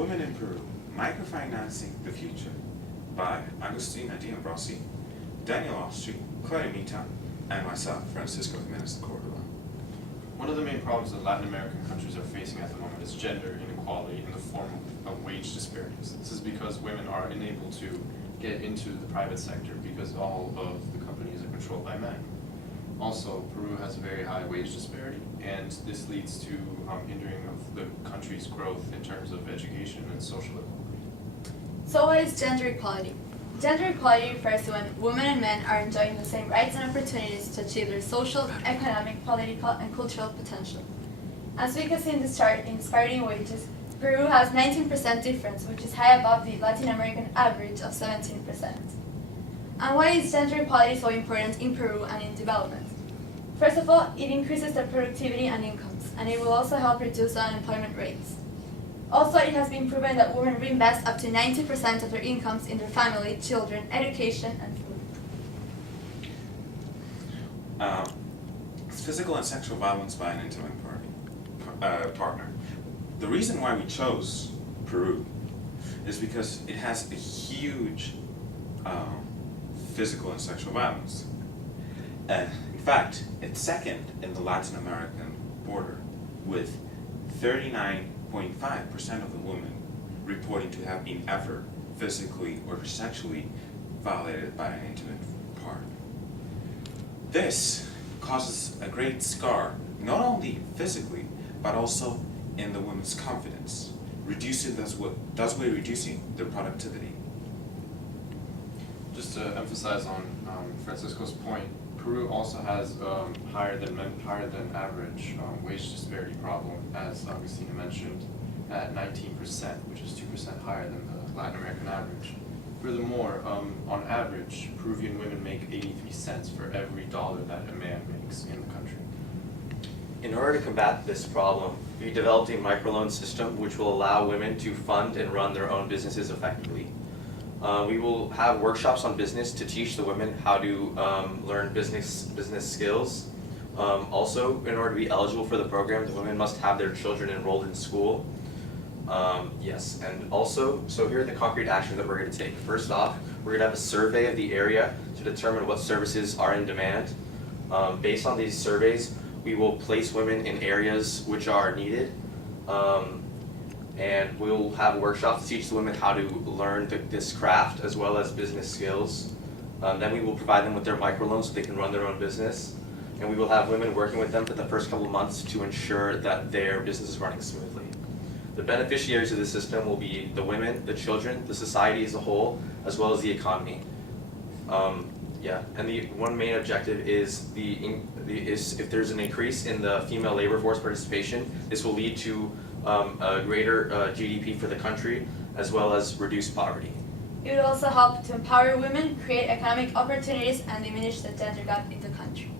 Women in Peru, Microfinancing the Future by Agustina Diambrossi, Daniel Austri, Claudia Mita, and myself, Francisco Jimenez de Cordova. One of the main problems that Latin American countries are facing at the moment is gender inequality in the form of wage disparities. This is because women are unable to get into the private sector because all of the companies are controlled by men. Also, Peru has a very high wage disparity, and this leads to hindering of the country's growth in terms of education and social equality. So what is gender equality? Gender equality refers to when women and men are enjoying the same rights and opportunities to achieve their social, economic, political, and cultural potential. As we can see in this chart, in disparity in wages, Peru has 19% difference, which is high above the Latin American average of 17%. And why is gender equality so important in Peru and in development? First of all, it increases the productivity and incomes, and it will also help reduce the unemployment rates. Also, it has been proven that women reinvest up to 90% of their incomes in their family, children, education, and food. Physical and sexual violence by an intimate partner. The reason why we chose Peru is because it has a huge physical and sexual violence. In fact, it's second in the Latin American border, with 39.5% of the women reporting to have been ever physically or sexually violated by an intimate partner. This causes a great scar, not only physically, but also in the woman's confidence, thus reducing their productivity. Just to emphasize on Francisco's point, Peru also has higher than average wage disparity problem, as Agustina mentioned, at 19%, which is 2% higher than the Latin American average. Furthermore, on average, Peruvian women make 83 cents for every dollar that a man makes in the country. In order to combat this problem, we developed a microloan system which will allow women to fund and run their own businesses effectively. We will have workshops on business to teach the women how to learn business skills. Also, in order to be eligible for the program, the women must have their children enrolled in school. Yes, and also, so here are the concrete actions that we're going to take. First off, we're going to have a survey of the area to determine what services are in demand. Based on these surveys, we will place women in areas which are needed. And we'll have workshops to teach the women how to learn this craft as well as business skills. Then we will provide them with their microloans so they can run their own business. And we will have women working with them for the first couple of months to ensure that their business is running smoothly. The beneficiaries of this system will be the women, the children, the society as a whole, as well as the economy. And the one main objective is if there's an increase in the female labor force participation, this will lead to a greater GDP for the country, as well as reduce poverty. It will also help to empower women, create economic opportunities, and diminish the gender gap in the country.